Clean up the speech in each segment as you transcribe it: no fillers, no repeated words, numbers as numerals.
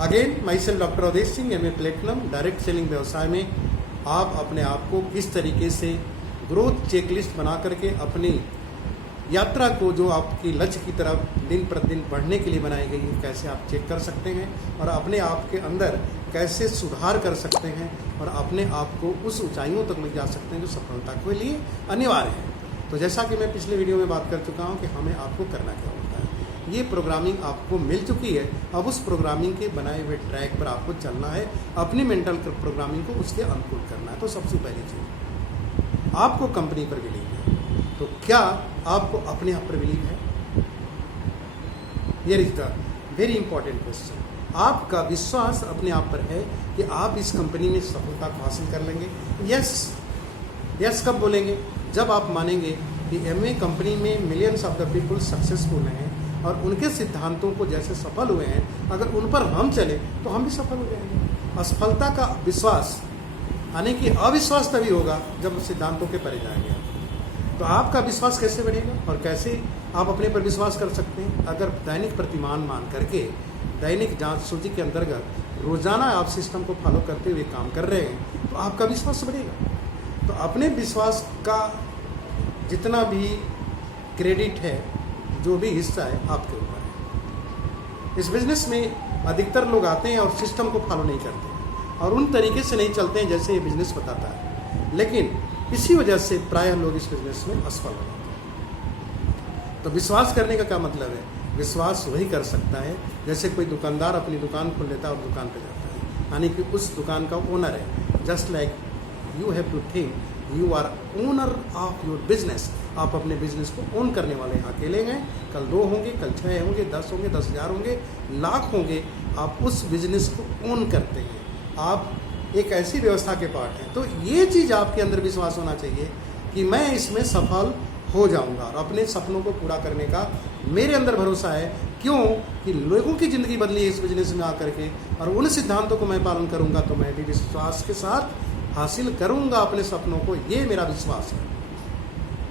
Again myself doctor Awadhesh Singh, MA platinum. Direct selling व्यवसाय में आप अपने आप को किस तरीके से ग्रोथ चेकलिस्ट बना करके अपनी यात्रा को जो आपकी लक्ष्य की तरफ दिन प्रतिदिन बढ़ने के लिए बनाई गई है, कैसे आप चेक कर सकते हैं और अपने आप के अंदर कैसे सुधार कर सकते हैं और अपने आप को उस ऊंचाइयों तक ले जा सकते हैं जो सफलता के लिए अनिवार्य है। तो जैसा कि मैं पिछले वीडियो में बात कर चुका हूं कि हमें आपको करना क्या होता है, ये प्रोग्रामिंग आपको मिल चुकी है। अब उस प्रोग्रामिंग के बनाए हुए ट्रैक पर आपको चलना है, अपनी मेंटल प्रोग्रामिंग को उसके अनुकूल करना है। तो सबसे पहली चीज़, आपको कंपनी पर बिलीव है, तो क्या आपको अपने आप पर बिलीव है? Here is the very important question. आपका विश्वास अपने आप पर है कि आप इस कंपनी में सफलता को हासिल कर लेंगे? यस कब बोलेंगे? जब आप मानेंगे कि MA कंपनी में millions of the people successful हैं और उनके सिद्धांतों को जैसे सफल हुए हैं, अगर उन पर हम चले तो हम भी सफल हो जाएंगे। असफलता का विश्वास यानी कि अविश्वास तभी होगा जब सिद्धांतों के परे जाएंगे। तो आपका विश्वास कैसे बढ़ेगा और कैसे आप अपने पर विश्वास कर सकते हैं? अगर दैनिक प्रतिमान मान करके दैनिक जांच सूची के अंतर्गत रोजाना आप सिस्टम को फॉलो करते हुए काम कर रहे हैं तो आपका विश्वास बढ़ेगा। तो अपने विश्वास का जितना भी क्रेडिट है, जो भी हिस्सा है, आपके ऊपर है। इस बिजनेस में अधिकतर लोग आते हैं और सिस्टम को फॉलो नहीं करते हैं और उन तरीके से नहीं चलते हैं जैसे ये बिजनेस बताता है, लेकिन इसी वजह से प्रायः लोग इस बिजनेस में असफल हो जाते हैं। तो विश्वास करने का क्या मतलब है? विश्वास वही कर सकता है जैसे कोई दुकानदार अपनी दुकान खोल लेता है और दुकान पे जाता है, यानी कि उस दुकान का ओनर है। Just like you have to think you are owner of your business. आप अपने बिजनेस को ओन करने वाले अकेले हैं। कल 2 होंगे, कल 6 होंगे, 10 होंगे, 10,000 होंगे, लाख होंगे, आप उस बिजनेस को ओन करते हैं। आप एक ऐसी व्यवस्था के पार्ट हैं। तो ये चीज़ आपके अंदर विश्वास होना चाहिए कि मैं इसमें सफल हो जाऊंगा और अपने सपनों को पूरा करने का मेरे अंदर भरोसा है। क्यों? कि लोगों की ज़िंदगी बदली है इस बिजनेस में आकर के, और उन सिद्धांतों को मैं पालन करूंगा तो मैं भी विश्वास के साथ हासिल करूंगा अपने सपनों को। ये मेरा विश्वास है।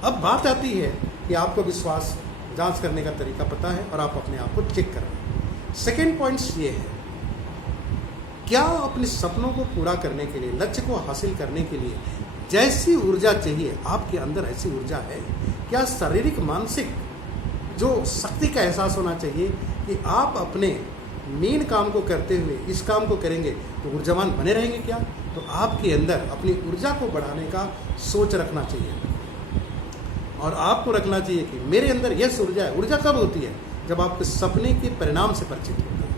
अब बात आती है कि आपको विश्वास जांच करने का तरीका पता है और आप अपने आप को चेक कर रहे हैं। सेकेंड पॉइंट्स ये है, क्या अपने सपनों को पूरा करने के लिए, लक्ष्य को हासिल करने के लिए जैसी ऊर्जा चाहिए आपके अंदर ऐसी ऊर्जा है? क्या शारीरिक मानसिक जो शक्ति का एहसास होना चाहिए कि आप अपने मेन काम को करते हुए इस काम को करेंगे तो ऊर्जावान बने रहेंगे क्या? तो आपके अंदर अपनी ऊर्जा को बढ़ाने का सोच रखना चाहिए और आपको रखना चाहिए कि मेरे अंदर यह ऊर्जा है। ऊर्जा कब होती है? जब आपके सपने के परिणाम से परिचित होते हैं।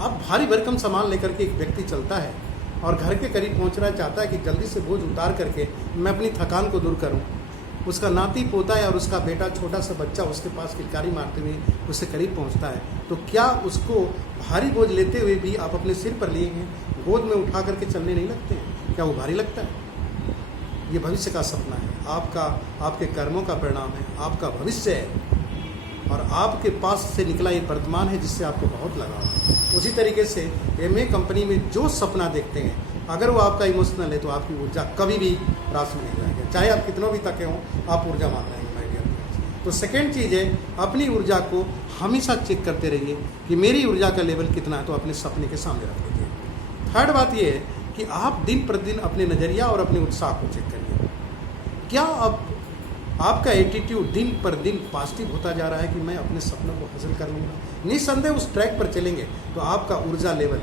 आप भारी भरकम सामान लेकर के एक व्यक्ति चलता है और घर के करीब पहुंचना चाहता है कि जल्दी से बोझ उतार करके मैं अपनी थकान को दूर करूं। उसका नाती पोता है और उसका बेटा छोटा सा बच्चा उसके पास किलकारी मारते हुए उससे करीब पहुंचता है, तो क्या उसको भारी बोझ लेते हुए भी आप अपने सिर पर लिए हैं, गोद में उठा करके चलने नहीं लगते हैं? क्या वो भारी लगता है? ये भविष्य का सपना है, आपके कर्मों का परिणाम है, आपका भविष्य है और आपके पास से निकला ये वर्तमान है जिससे आपको बहुत लगाव है। उसी तरीके से MA कंपनी में जो सपना देखते हैं, अगर वो आपका इमोशनल है तो आपकी ऊर्जा कभी भी रास में नहीं जाएगी। चाहे आप कितनों भी थके हों, आप ऊर्जा मान रहेंगे माय डियर फ्रेंड्स। तो सेकेंड चीज़ है, अपनी ऊर्जा को हमेशा चेक करते रहिए कि मेरी ऊर्जा का लेवल कितना है, तो अपने सपने के सामने रख लीजिए। थर्ड बात ये है कि आप दिन प्रतिदिन अपने नज़रिया और अपने उत्साह को चेक करिए। क्या अब आपका एटीट्यूड दिन पर दिन पॉजिटिव होता जा रहा है कि मैं अपने सपनों को हासिल कर लूँगा? निस्संदेह उस ट्रैक पर चलेंगे तो आपका ऊर्जा लेवल,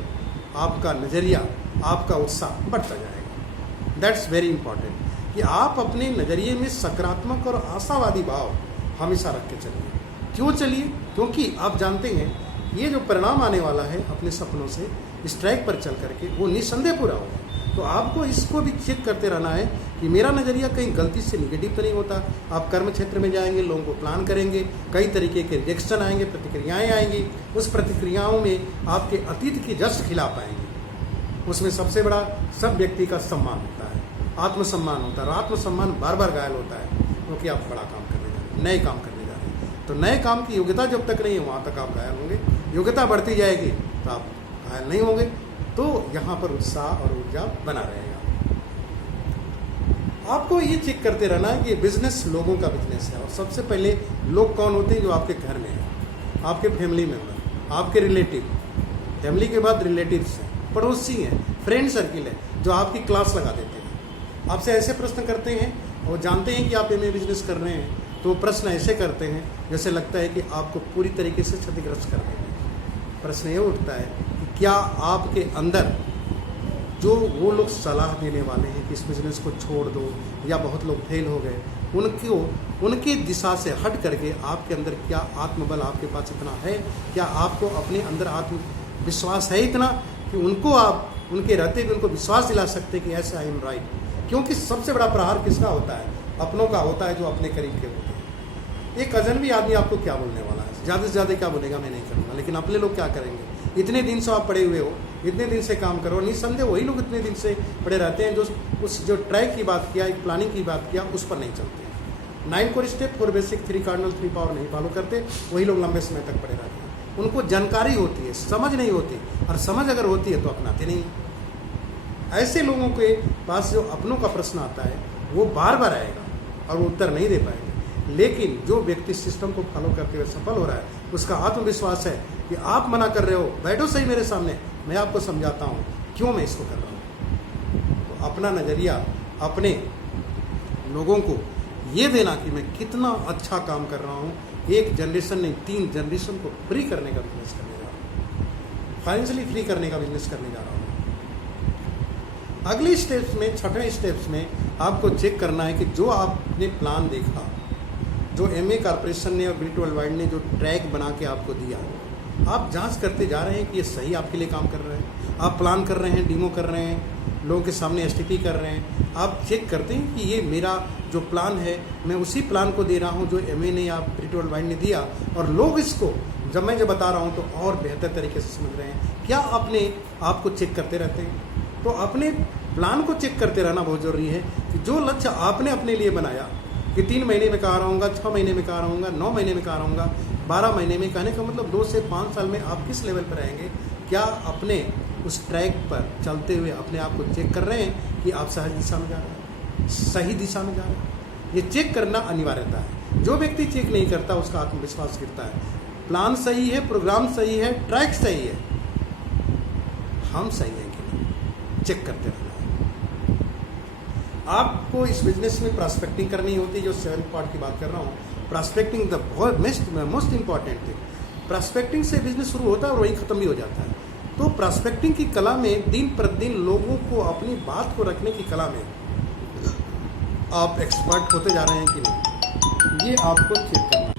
आपका नज़रिया, आपका उत्साह बढ़ता जाएगा। दैट्स वेरी इंपॉर्टेंट कि आप अपने नज़रिए में सकारात्मक और आशावादी भाव हमेशा रख के चलिए। क्यों चलिए? क्योंकि आप जानते हैं ये जो परिणाम आने वाला है अपने सपनों से इस ट्रैक पर चल करके, वो निस्संदेह पूरा होगा। तो आपको इसको भी चेक करते रहना है कि मेरा नज़रिया कहीं गलती से निगेटिव तो नहीं होता। आप कर्म क्षेत्र में जाएंगे, लोगों को प्लान करेंगे, कई तरीके के रिएक्शन आएंगे, प्रतिक्रियाएं आएंगी। उस प्रतिक्रियाओं में आपके अतीत की जश्न खिला पाएंगे। उसमें सबसे बड़ा सब व्यक्ति का सम्मान होता है, आत्मसम्मान होता है, और आत्मसम्मान बार बार घायल होता है क्योंकि आप बड़ा काम करने जा रहे हैं, नए काम करने जा रहे हैं। तो नए काम की योग्यता जब तक नहीं है वहाँ तक आप घायल होंगे। योग्यता बढ़ती जाएगी तो आप घायल नहीं होंगे। तो यहाँ पर उत्साह और ऊर्जा बना रहेगा। आपको ये चेक करते रहना है कि ये बिजनेस लोगों का बिजनेस है, और सबसे पहले लोग कौन होते हैं? जो आपके घर में हैं, आपके फैमिली मेम्बर। आपके रिलेटिव, फैमिली के बाद रिलेटिव्स हैं, पड़ोसी हैं, फ्रेंड सर्किल है जो आपकी क्लास लगा देते हैं, आपसे ऐसे प्रश्न करते हैं और जानते हैं कि आप एमए बिजनेस कर रहे हैं, तो वो प्रश्न ऐसे करते हैं जैसे लगता है कि आपको पूरी तरीके से क्षतिग्रस्त कर देंगे। प्रश्न ये उठता है कि क्या आपके अंदर जो वो लोग सलाह देने वाले हैं कि इस बिज़नेस को छोड़ दो या बहुत लोग फेल हो गए, उनकी दिशा से हट करके आपके अंदर क्या आत्मबल आपके पास इतना है, क्या आपको अपने अंदर आत्मविश्वास है इतना कि उनको आप उनके रहते हुए उनको विश्वास दिला सकते कि ऐसा आई एम राइट। क्योंकि सबसे बड़ा प्रहार किसका होता है? अपनों का होता है, जो अपने करीब के होते हैं। एक अजनबी आदमी आपको क्या बोलने वाला है? ज़्यादा से ज़्यादा क्या बोलेगा, मैं नहीं करूँगा। लेकिन अपने लोग क्या करेंगे? इतने दिन से आप पड़े हुए हो, इतने दिन से काम करो, निस्संदेह वही लोग इतने दिन से पड़े रहते हैं जो उस जो ट्रैक की बात किया, एक प्लानिंग की बात किया, उस पर नहीं चलते। 9 core step, 4 basic, 3 cardinal, 3 power नहीं फॉलो करते, वही लोग लंबे समय तक पड़े रहते हैं। उनको जानकारी होती है, समझ नहीं होती, और समझ अगर होती है तो अपनाते नहीं। ऐसे लोगों के पास जो अपनों का प्रश्न आता है वो बार बार आएगा और वो उत्तर नहीं दे पाएंगे। लेकिन जो व्यक्ति सिस्टम को फॉलो करते हुए सफल हो रहा है, उसका आत्मविश्वास है कि आप मना कर रहे हो, बैठो सही मेरे सामने, मैं आपको समझाता हूँ क्यों मैं इसको कर रहा हूँ। तो अपना नज़रिया अपने लोगों को ये देना कि मैं कितना अच्छा काम कर रहा हूँ, एक जनरेशन नहीं 3 जनरेशन को फ्री करने का बिजनेस करने जा रहा हूँ, फाइनेंशियली फ्री करने का बिजनेस करने जा रहा हूँ। अगले स्टेप्स में, छठे स्टेप्स में आपको चेक करना है कि जो आपने प्लान देखा, जो एमए कॉर्पोरेशन ने और बिल्ट वर्ल्ड वाइड ने जो ट्रैक बना के आपको दिया, आप जांच करते जा रहे हैं कि ये सही आपके लिए काम कर रहे हैं। आप प्लान कर रहे हैं, डेमो कर रहे हैं, लोगों के सामने एसटीपी कर रहे हैं। आप चेक करते हैं कि ये मेरा जो प्लान है, मैं उसी प्लान को दे रहा हूँ जो एमए ने या बिल्ट वर्ल्ड वाइड ने दिया, और लोग इसको जब मैं बता रहा हूँ तो और बेहतर तरीके से समझ रहे हैं। क्या अपने आप को चेक करते रहते हैं? तो अपने प्लान को चेक करते रहना बहुत ज़रूरी है कि जो लक्ष्य आपने अपने लिए बनाया कि 3 महीने में कहाँ रहूँगा, 6 महीने में कहाँ रहूँगा, 9 महीने में कहाँ रहूँगा, 12 महीने में, कहने का मतलब 2 से 5 साल में आप किस लेवल पर रहेंगे। क्या अपने उस ट्रैक पर चलते हुए अपने आप को चेक कर रहे हैं कि आप सही दिशा में जा रहे हैं, सही दिशा में जा रहे हैं? ये चेक करना अनिवार्यता है। जो व्यक्ति चेक नहीं करता उसका आत्मविश्वास गिरता है। प्लान सही है, प्रोग्राम सही है, ट्रैक सही है, हम सही हैं कि नहीं, चेक करते रहना है। आपको इस बिजनेस में प्रॉस्पेक्टिंग करनी होती है, जो 7th पार्ट की बात कर रहा हूँ। Prospecting the most important thing. Prospecting से बिजनेस शुरू होता है और वहीं ख़त्म भी हो जाता है। तो प्रॉस्पेक्टिंग की कला में दिन प्रतिदिन लोगों को अपनी बात को रखने की कला में आप एक्सपर्ट होते जा रहे हैं कि नहीं, ये आपको चेक करना है।